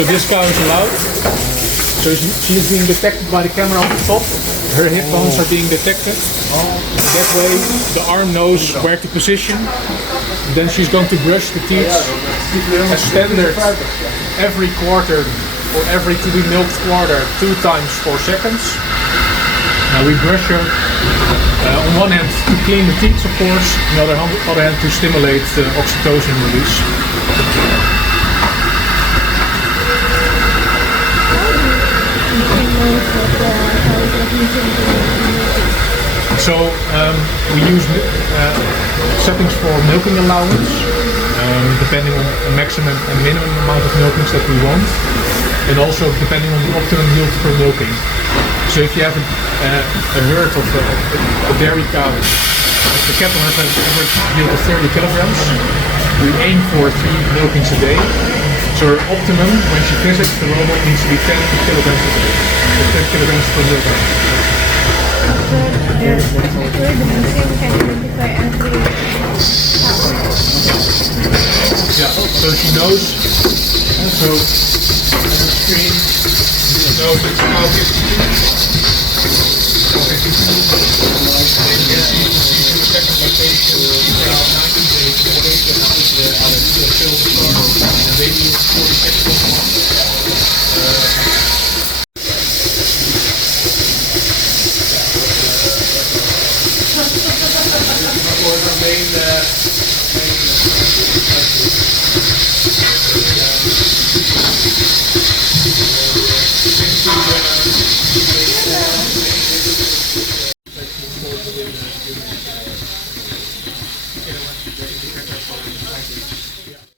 So this cow is allowed. So she is being detected by the camera on the top. Her hip bones are being detected. That way the arm knows where to position. Then she's going to brush the teeth as standard every quarter or every to be milked quarter 2 times 4 seconds. Now we brush her on one hand to clean the teeth, of course, on the other hand to stimulate the oxytocin release. So we use settings for milking allowance, depending on the maximum and minimum amount of milkings that we want, and also depending on the optimum yield per milking. So if you have a herd of a dairy cow, the cattle has an average yield of 30 kilograms. We aim for 3 milkings a day. So her optimum when she visits the robot needs to be 10 kilograms a day, 10 kilograms per milking. The software, the machine can identify every yeah, so she knows, so on the screen, she knows it's cow 52.